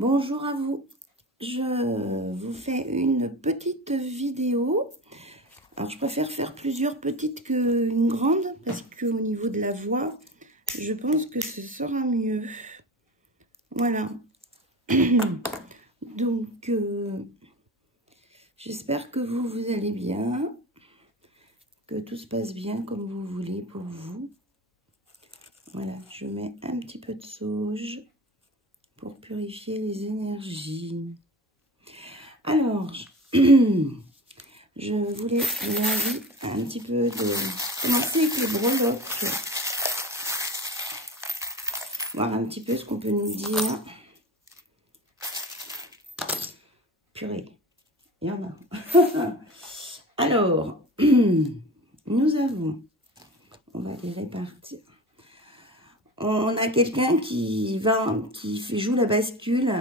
Bonjour à vous, je vous fais une petite vidéo. Alors je préfère faire plusieurs petites qu'une grande parce qu'au niveau de la voix, je pense que ce sera mieux. Voilà. Donc j'espère que vous allez bien, que tout se passe bien comme vous voulez pour vous. Voilà, je mets un petit peu de sauge pour purifier les énergies. Alors, je voulais un petit peu de commencer avec les breloques. Voir un petit peu ce qu'on peut nous dire. Purée, il y en a. Alors, nous avons, on va les répartir. On a quelqu'un qui joue la bascule,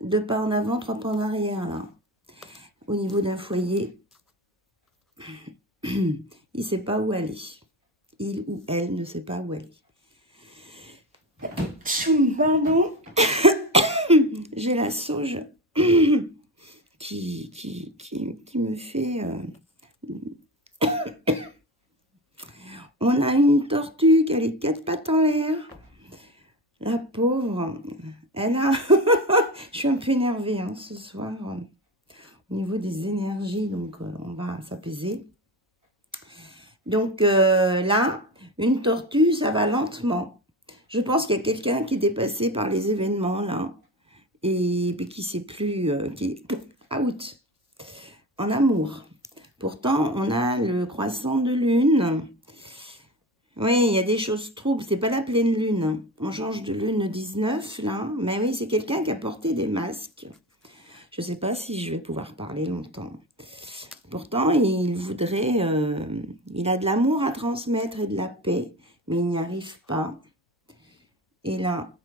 2 pas en avant, 3 pas en arrière, là. Au niveau d'un foyer. Il ne sait pas où aller. Il ou elle ne sait pas où aller. Pardon. J'ai la sauge qui me fait... On a une tortue qui a les 4 pattes en l'air. La pauvre, elle a... Je suis un peu énervée hein, ce soir au niveau des énergies, donc on va s'apaiser. Donc là, une tortue, ça va lentement. Je pense qu'il y a quelqu'un qui est dépassé par les événements là et qui ne sait plus, qui est out en amour. Pourtant, on a le croissant de lune. Oui, il y a des choses troubles. C'est pas la pleine lune. On change de lune 19, là. Mais oui, c'est quelqu'un qui a porté des masques. Je ne sais pas si je vais pouvoir parler longtemps. Pourtant, il voudrait... il a de l'amour à transmettre et de la paix, mais il n'y arrive pas. Et là,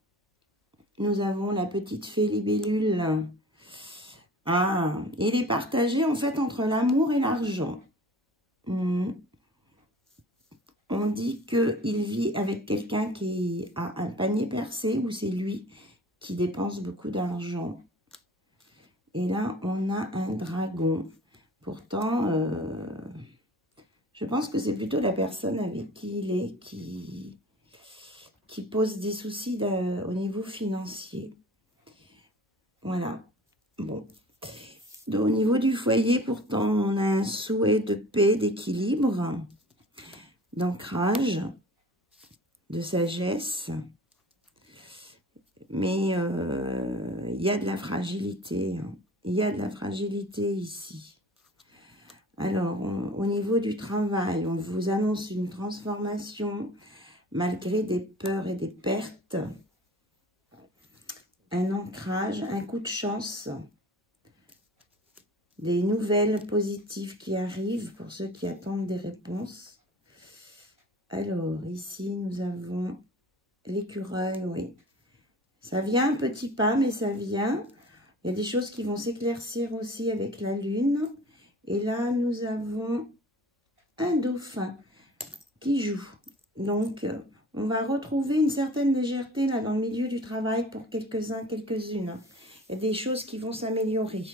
nous avons la petite fée libellule. Ah, il est partagé, en fait, entre l'amour et l'argent. On dit qu'il vit avec quelqu'un qui a un panier percé ou c'est lui qui dépense beaucoup d'argent. Et là, on a un dragon. Pourtant, je pense que c'est plutôt la personne avec qui il est qui pose des soucis au niveau financier. Voilà. Bon. Donc, au niveau du foyer, pourtant, on a un souhait de paix, d'équilibre, d'ancrage, de sagesse, mais il y a de la fragilité, hein. Il y a de la fragilité ici. Alors, au niveau du travail, on vous annonce une transformation malgré des peurs et des pertes, un ancrage, un coup de chance, des nouvelles positives qui arrivent pour ceux qui attendent des réponses. Alors, ici, nous avons l'écureuil, oui. Ça vient un petit pas, mais ça vient. Il y a des choses qui vont s'éclaircir aussi avec la lune. Et là, nous avons un dauphin qui joue. Donc, on va retrouver une certaine légèreté là dans le milieu du travail pour quelques-uns, quelques-unes. Il y a des choses qui vont s'améliorer.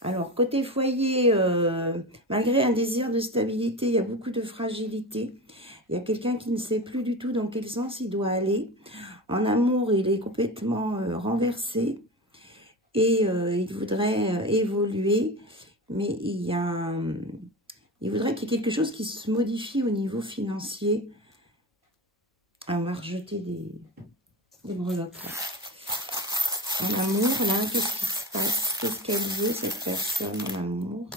Alors, côté foyer, malgré un désir de stabilité, il y a beaucoup de fragilité. Il y a quelqu'un qui ne sait plus du tout dans quel sens il doit aller. En amour, il est complètement renversé et il voudrait évoluer, mais il voudrait qu'il y ait quelque chose qui se modifie au niveau financier. Ah, on va rejeter des breloques. En amour, là, qu'est-ce qui se passe? Qu'est-ce qu'elle veut, cette personne en amour?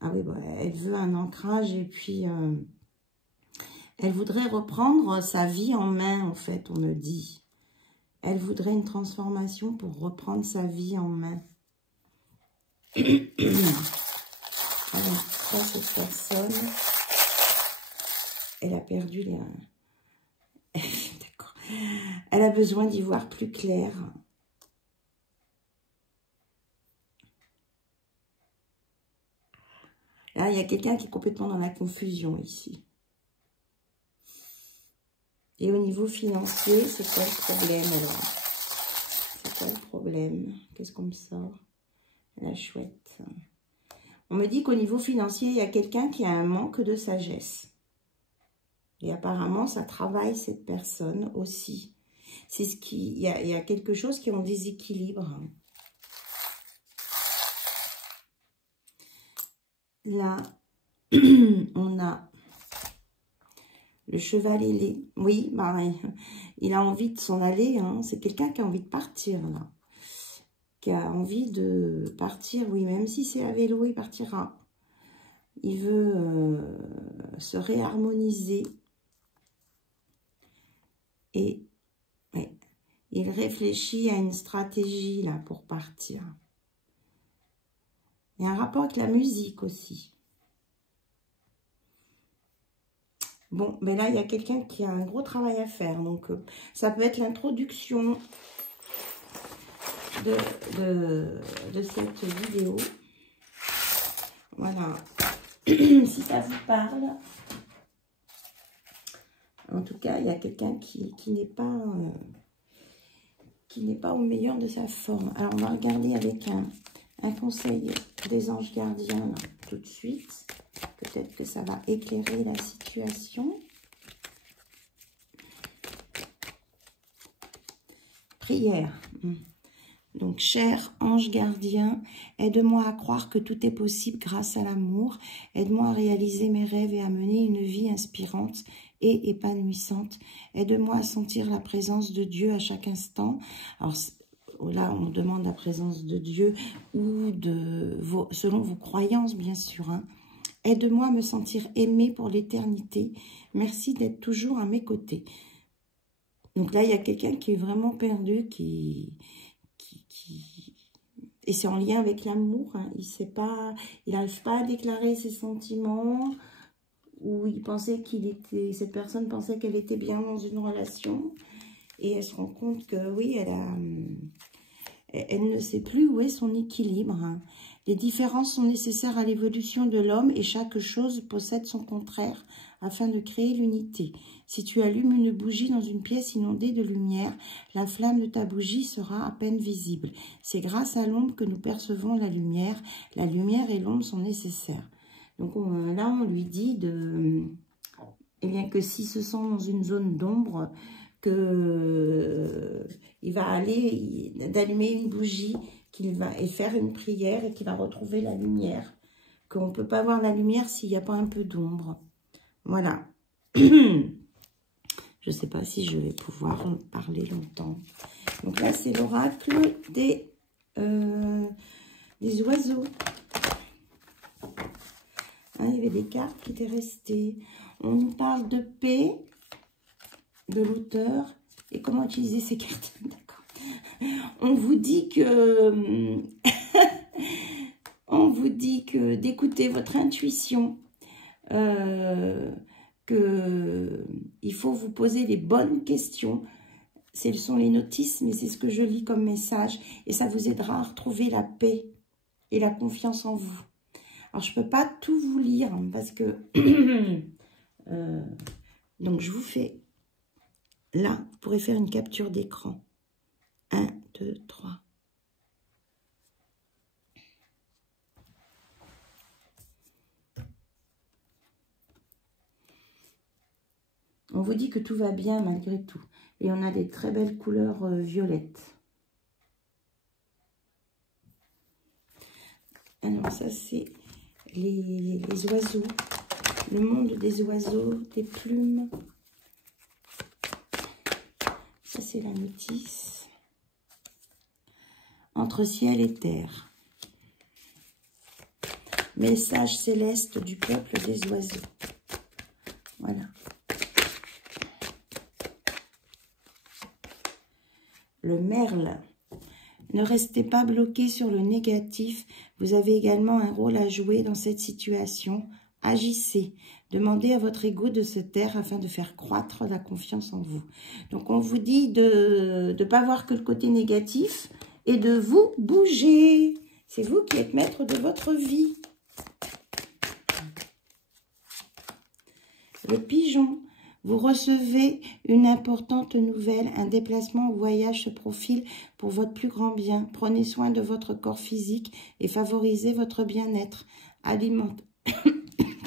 Ah oui, bah, elle veut un ancrage et puis... elle voudrait reprendre sa vie en main, en fait, on me dit. Elle voudrait une transformation pour reprendre sa vie en main. Alors, ça, cette personne, elle a perdu les... D'accord. Elle a besoin d'y voir plus clair. Là, il y a quelqu'un qui est complètement dans la confusion ici. Et au niveau financier, c'est quoi le problème alors? C'est quoi le problème? Qu'est-ce qu'on me sort? La chouette. On me dit qu'au niveau financier, il y a quelqu'un qui a un manque de sagesse. Et apparemment, ça travaille cette personne aussi. C'est ce qui, il y a quelque chose qui est en déséquilibre. Là, on a le cheval ailé. Oui, bah, il a envie de s'en aller. Hein. C'est quelqu'un qui a envie de partir, là. Qui a envie de partir, oui, même si c'est à vélo, il partira. Il veut se réharmoniser. Et ouais, il réfléchit à une stratégie, là, pour partir. Il y a un rapport avec la musique aussi. Bon, mais là, il y a quelqu'un qui a un gros travail à faire. Donc, ça peut être l'introduction de cette vidéo. Voilà. Si ça vous parle. En tout cas, il y a quelqu'un qui n'est pas au meilleur de sa forme. Alors, on va regarder avec un conseil des anges gardiens là, tout de suite. Peut-être que ça va éclairer la situation. Prière. Donc, cher ange gardien, aide-moi à croire que tout est possible grâce à l'amour. Aide-moi à réaliser mes rêves et à mener une vie inspirante et épanouissante. Aide-moi à sentir la présence de Dieu à chaque instant. Alors là, on demande la présence de Dieu ou selon vos croyances, bien sûr. Hein. Aide-moi à me sentir aimée pour l'éternité. Merci d'être toujours à mes côtés. Donc là, il y a quelqu'un qui est vraiment perdu, et c'est en lien avec l'amour. Hein. Il n'arrive pas à déclarer ses sentiments, ou cette personne pensait qu'elle était bien dans une relation, et elle se rend compte que oui, elle ne sait plus où est son équilibre. Hein. Les différences sont nécessaires à l'évolution de l'homme et chaque chose possède son contraire afin de créer l'unité. Si tu allumes une bougie dans une pièce inondée de lumière, la flamme de ta bougie sera à peine visible. C'est grâce à l'ombre que nous percevons la lumière. La lumière et l'ombre sont nécessaires. Donc là, on lui dit que s'il se sent dans une zone d'ombre, il va aller d'allumer une bougie, et faire une prière et qu'il va retrouver la lumière. Qu'on ne peut pas voir la lumière s'il n'y a pas un peu d'ombre. Voilà. Je ne sais pas si je vais pouvoir en parler longtemps. Donc là, c'est l'oracle des oiseaux. Hein, il y avait des cartes qui étaient restées. On nous parle de paix, de l'auteur, et comment utiliser ces cartes. D'accord. On vous dit que d'écouter votre intuition, il faut vous poser les bonnes questions. Ce sont les notices, mais c'est ce que je lis comme message, et ça vous aidera à retrouver la paix et la confiance en vous. Alors, je ne peux pas tout vous lire, hein, parce que... donc, je vous fais... Là, vous pourrez faire une capture d'écran. 1, 2, 3. On vous dit que tout va bien malgré tout. Et on a des très belles couleurs violettes. Alors ça, c'est les oiseaux. Le monde des oiseaux, des plumes. Ça, c'est la notice. Entre ciel et terre. Message céleste du peuple des oiseaux. Voilà. Le merle. Ne restez pas bloqué sur le négatif. Vous avez également un rôle à jouer dans cette situation. Agissez. Demandez à votre ego de se taire afin de faire croître la confiance en vous. Donc, on vous dit de ne pas voir que le côté négatif et de vous bouger. C'est vous qui êtes maître de votre vie. Le pigeon. Vous recevez une importante nouvelle, un déplacement ou voyage se profile pour votre plus grand bien. Prenez soin de votre corps physique et favorisez votre bien-être.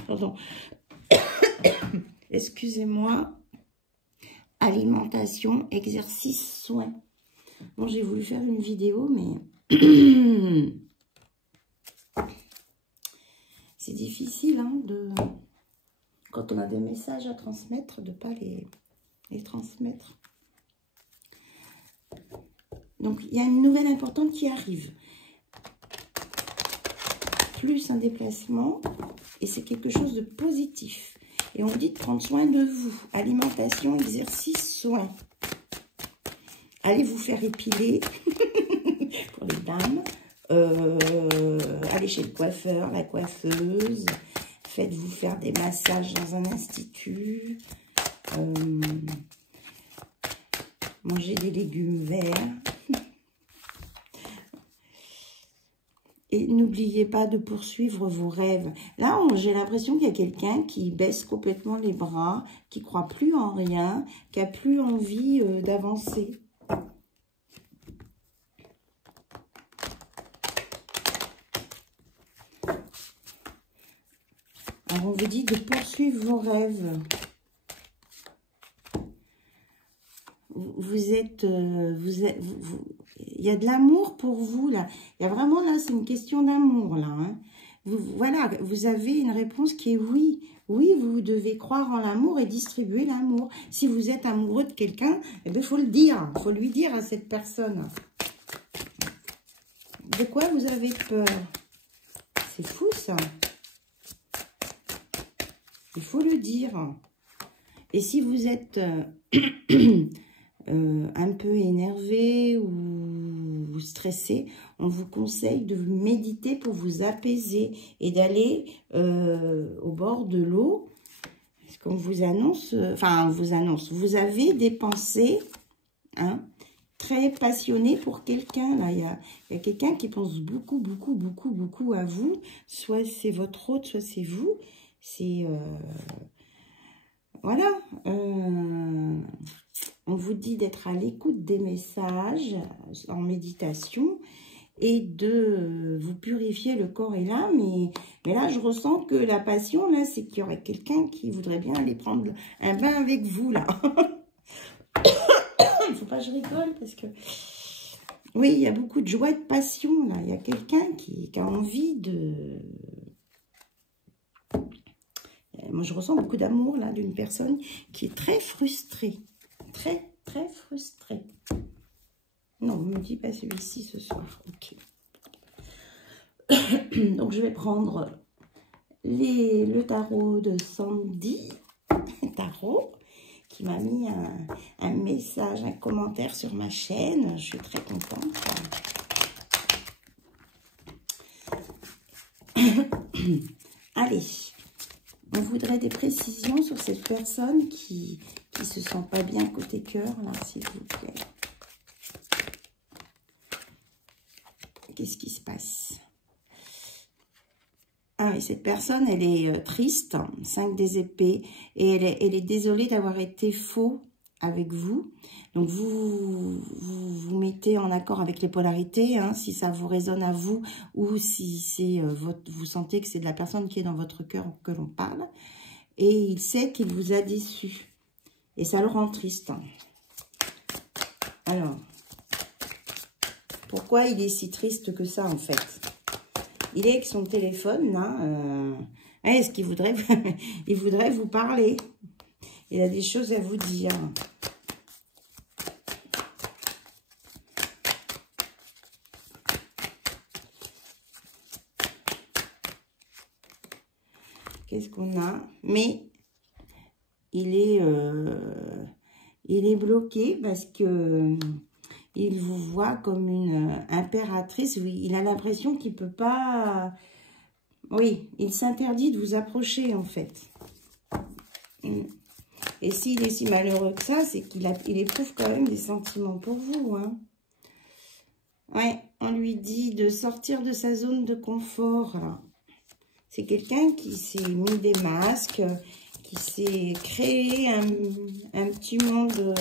Pardon. Excusez-moi. Alimentation, exercice, soins. Bon, j'ai voulu faire une vidéo, mais c'est difficile, hein, quand on a des messages à transmettre, de ne pas les transmettre. Donc, il y a une nouvelle importante qui arrive. Plus un déplacement, et c'est quelque chose de positif. Et on dit de prendre soin de vous. Alimentation, exercice, soins. Allez vous faire épiler, pour les dames. Allez chez le coiffeur, la coiffeuse. Faites-vous faire des massages dans un institut. Mangez des légumes verts. Et n'oubliez pas de poursuivre vos rêves. Là, j'ai l'impression qu'il y a quelqu'un qui baisse complètement les bras, qui ne croit plus en rien, qui n'a plus envie d'avancer. Alors, on vous dit de poursuivre vos rêves. Il y a de l'amour pour vous, là. Il y a vraiment, là, c'est une question d'amour, là. Hein. Voilà, vous avez une réponse qui est oui. Oui, vous devez croire en l'amour et distribuer l'amour. Si vous êtes amoureux de quelqu'un, eh bien, il faut le dire. Il faut lui dire à cette personne. De quoi vous avez peur? C'est fou, ça. Il faut le dire. Et si vous êtes un peu énervé ou stressé, on vous conseille de méditer pour vous apaiser et d'aller au bord de l'eau. Parce qu'on vous annonce, vous avez des pensées très passionnées pour quelqu'un. Là, il y a quelqu'un qui pense beaucoup à vous. Soit c'est votre hôte, soit c'est vous. C'est... voilà. On vous dit d'être à l'écoute des messages en méditation et de vous purifier le corps et l'âme. Mais là, je ressens que la passion, là, c'est qu'il y aurait quelqu'un qui voudrait bien aller prendre un bain avec vous, là. Il ne faut pas que je rigole parce que... Oui, il y a beaucoup de joie et de passion, là. Il y a quelqu'un qui a envie de... Moi, je ressens beaucoup d'amour, là, d'une personne qui est très frustrée. Très frustrée. Non, on ne me dit pas celui-ci ce soir. Ok. Donc, je vais prendre le tarot de Sandy. Tarot, qui m'a mis un message, un commentaire sur ma chaîne. Je suis très contente. Allez. On voudrait des précisions sur cette personne qui se sent pas bien côté cœur, là, s'il vous plaît. Qu'est-ce qui se passe? Ah oui, cette personne, elle est triste, 5 des épées, et elle est désolée d'avoir été faux avec vous. Donc, vous mettez en accord avec les polarités, hein, si ça vous résonne à vous, ou si c'est vous sentez que c'est de la personne qui est dans votre cœur que l'on parle. Et il sait qu'il vous a déçu. Et ça le rend triste. Alors, pourquoi il est si triste que ça, en fait? Il est avec son téléphone, là. Est-ce qu'il voudrait... il voudrait vous parler. Il a des choses à vous dire. Qu'est-ce qu'on a? Mais il est bloqué parce que il vous voit comme une impératrice. Oui, il a l'impression qu'il ne peut pas... Oui, il s'interdit de vous approcher, en fait. Et s'il est si malheureux que ça, c'est qu'il éprouve quand même des sentiments pour vous. Hein. Ouais, on lui dit de sortir de sa zone de confort, là. C'est quelqu'un qui s'est mis des masques, qui s'est créé un petit monde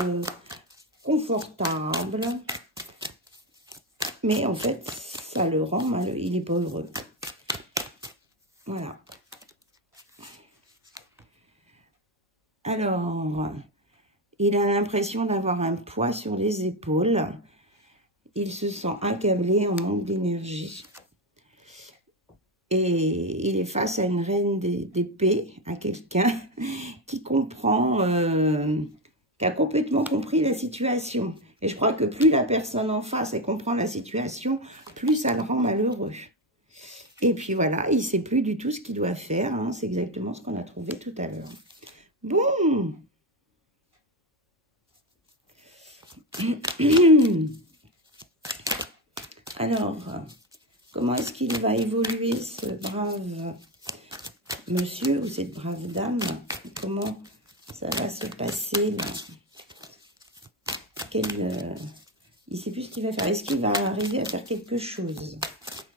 confortable. Mais en fait, ça le rend malheureux. Il n'est pas heureux. Voilà. Alors, il a l'impression d'avoir un poids sur les épaules. Il se sent accablé en manque d'énergie. Et il est face à une reine d'épée, à quelqu'un qui comprend, qui a complètement compris la situation. Et je crois que plus la personne en face elle comprend la situation, plus ça le rend malheureux. Et puis voilà, il ne sait plus du tout ce qu'il doit faire. Hein. C'est exactement ce qu'on a trouvé tout à l'heure. Bon. Alors, comment est-ce qu'il va évoluer ce brave monsieur ou cette brave dame? Comment ça va se passer là? Il ne sait plus ce qu'il va faire. Est-ce qu'il va arriver à faire quelque chose?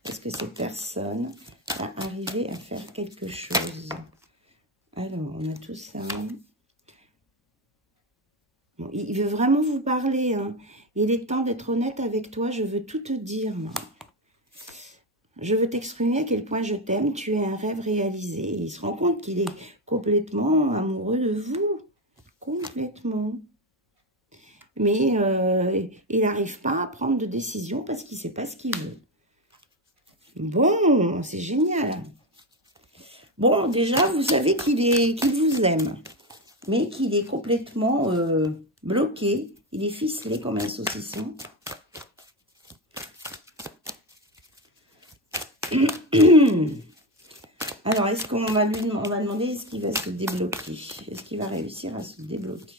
Est-ce que cette personne va arriver à faire quelque chose? Alors, on a tout ça. Bon, il veut vraiment vous parler. Hein. Il est temps d'être honnête avec toi. Je veux tout te dire, moi. Je veux t'exprimer à quel point je t'aime. Tu es un rêve réalisé. Et il se rend compte qu'il est complètement amoureux de vous. Complètement. Mais il n'arrive pas à prendre de décision parce qu'il ne sait pas ce qu'il veut. Bon, c'est génial. Bon, déjà, vous savez qu'il vous aime. Mais qu'il est complètement bloqué. Il est ficelé comme un saucisson. Alors, est-ce qu'on va on va demander est-ce qu'il va se débloquer? Est-ce qu'il va réussir à se débloquer?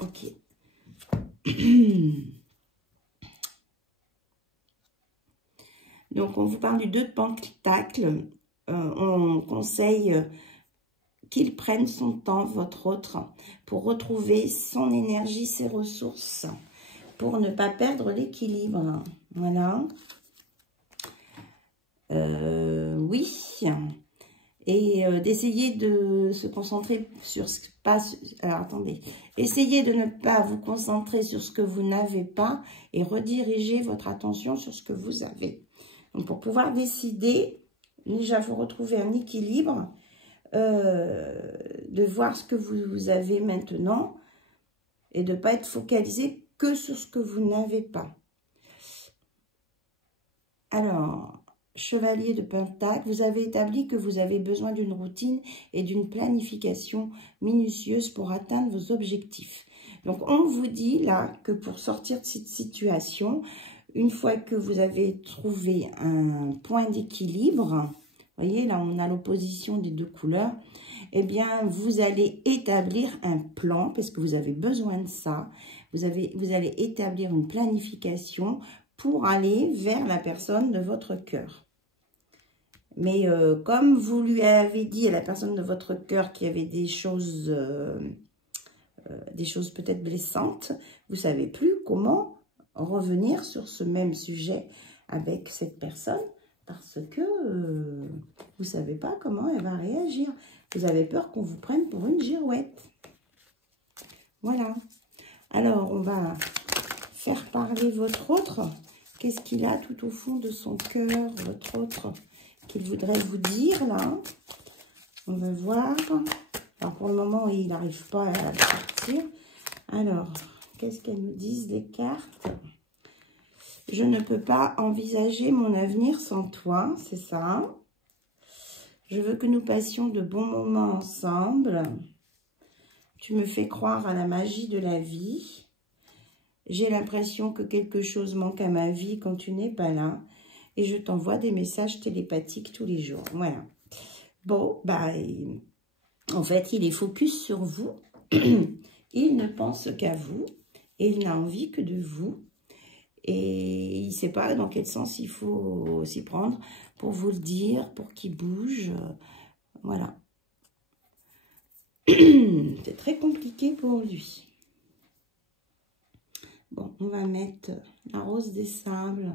Ok. Donc, on vous parle du 2 de pentacles. On conseille qu'il prenne son temps, votre autre, pour retrouver son énergie, ses ressources, pour ne pas perdre l'équilibre. Voilà. Oui. Et d'essayer de se concentrer sur ce qui passe. Alors, attendez. Essayez de ne pas vous concentrer sur ce que vous n'avez pas et rediriger votre attention sur ce que vous avez. Donc, pour pouvoir décider, déjà, vous retrouver un équilibre, de voir ce que vous avez maintenant et de ne pas être focalisé que sur ce que vous n'avez pas. Alors, Chevalier de Pentacle, vous avez établi que vous avez besoin d'une routine et d'une planification minutieuse pour atteindre vos objectifs. Donc, on vous dit là que pour sortir de cette situation, une fois que vous avez trouvé un point d'équilibre, vous voyez, là, on a l'opposition des 2 couleurs, eh bien, vous allez établir un plan, parce que vous avez besoin de ça. Vous allez établir une planification pour aller vers la personne de votre cœur. Mais comme vous lui avez dit à la personne de votre cœur qu'il y avait des choses peut-être blessantes, vous ne savez plus comment revenir sur ce même sujet avec cette personne parce que vous ne savez pas comment elle va réagir. Vous avez peur qu'on vous prenne pour une girouette. Voilà. Alors, on va faire parler votre autre. Qu'est-ce qu'il a tout au fond de son cœur, votre autre, qu'il voudrait vous dire, là? On va voir. Alors, pour le moment, il n'arrive pas à le sortir. Alors, qu'est-ce qu'elles nous disent, les cartes? Je ne peux pas envisager mon avenir sans toi, c'est ça. Je veux que nous passions de bons moments ensemble. Tu me fais croire à la magie de la vie. J'ai l'impression que quelque chose manque à ma vie quand tu n'es pas là. Et je t'envoie des messages télépathiques tous les jours. Voilà. Bon, bah, en fait, il est focus sur vous. Il ne pense qu'à vous. Et il n'a envie que de vous. Et il ne sait pas dans quel sens il faut s'y prendre pour vous le dire, pour qu'il bouge. Voilà. C'est très compliqué pour lui. Bon, on va mettre la rose des sables.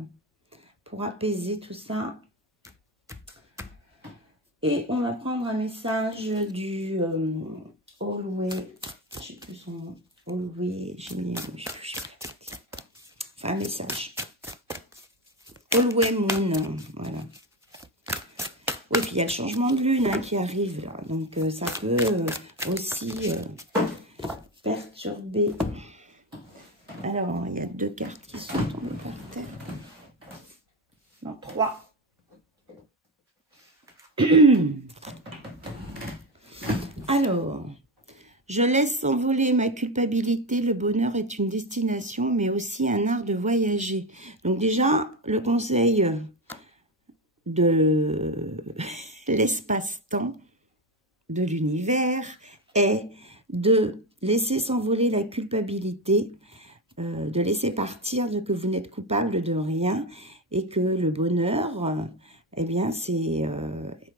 pour apaiser tout ça. Et on va prendre un message du Always, je sais plus son nom, Always, enfin un message. Always Moon, voilà. Oui, puis il y a le changement de lune qui arrive là, donc ça peut aussi perturber. Alors, il y a 2 cartes qui sont tombées par terre. Non, 3. Alors, je laisse s'envoler ma culpabilité. Le bonheur est une destination, mais aussi un art de voyager. Donc déjà, le conseil de l'espace-temps, de l'univers, est de laisser s'envoler la culpabilité, de laisser partir de que vous n'êtes coupable de rien et que le bonheur, eh bien,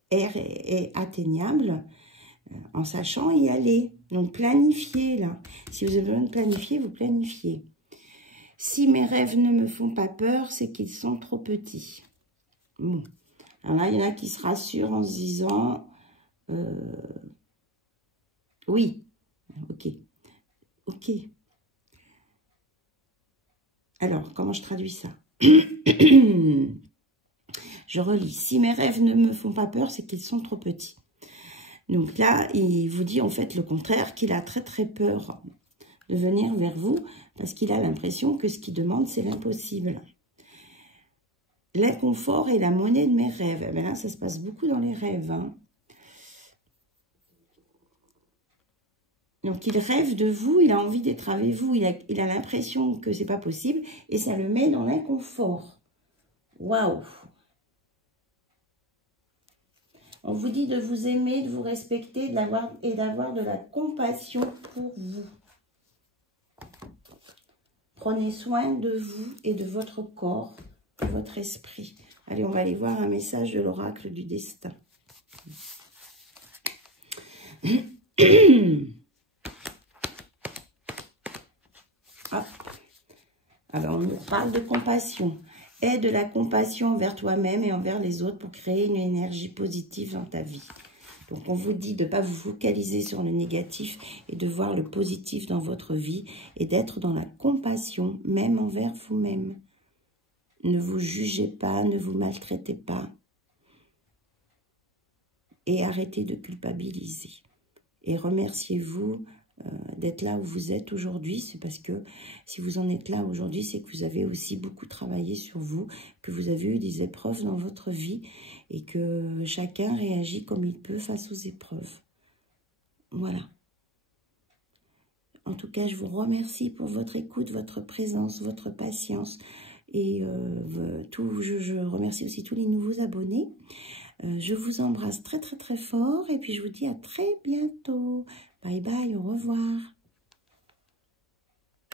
est atteignable en sachant y aller. Donc, planifiez là. Si vous avez besoin de planifier, vous planifiez. Si mes rêves ne me font pas peur, c'est qu'ils sont trop petits. Bon. Alors là, il y en a qui se rassurent en se disant oui, ok, ok. Alors, comment je traduis ça? Je relis. Si mes rêves ne me font pas peur, c'est qu'ils sont trop petits. Donc là, il vous dit en fait le contraire, qu'il a très très peur de venir vers vous parce qu'il a l'impression que ce qu'il demande, c'est l'impossible. L'inconfort est la monnaie de mes rêves. Eh bien là, ça se passe beaucoup dans les rêves. Hein. Donc, il rêve de vous, il a envie d'être avec vous, il a l'impression que c'est pas possible et ça le met dans l'inconfort. Waouh! On vous dit de vous aimer, de vous respecter et d'avoir de la compassion pour vous. Prenez soin de vous et de votre corps, de votre esprit. Allez, on va aller voir un message de l'oracle du destin. Hop. Alors, on nous parle de compassion. Aie de la compassion envers toi-même et envers les autres pour créer une énergie positive dans ta vie. Donc, on vous dit de ne pas vous focaliser sur le négatif et de voir le positif dans votre vie et d'être dans la compassion, même envers vous-même. Ne vous jugez pas, ne vous maltraitez pas. Et arrêtez de culpabiliser. Et remerciez-vous d'être là où vous êtes aujourd'hui. C'est parce que si vous en êtes là aujourd'hui, c'est que vous avez aussi beaucoup travaillé sur vous, que vous avez eu des épreuves dans votre vie et que chacun réagit comme il peut face aux épreuves. Voilà. En tout cas, je vous remercie pour votre écoute, votre présence, votre patience. Et je remercie aussi tous les nouveaux abonnés. Je vous embrasse très très très fort et puis je vous dis à très bientôt. Bye bye, au revoir.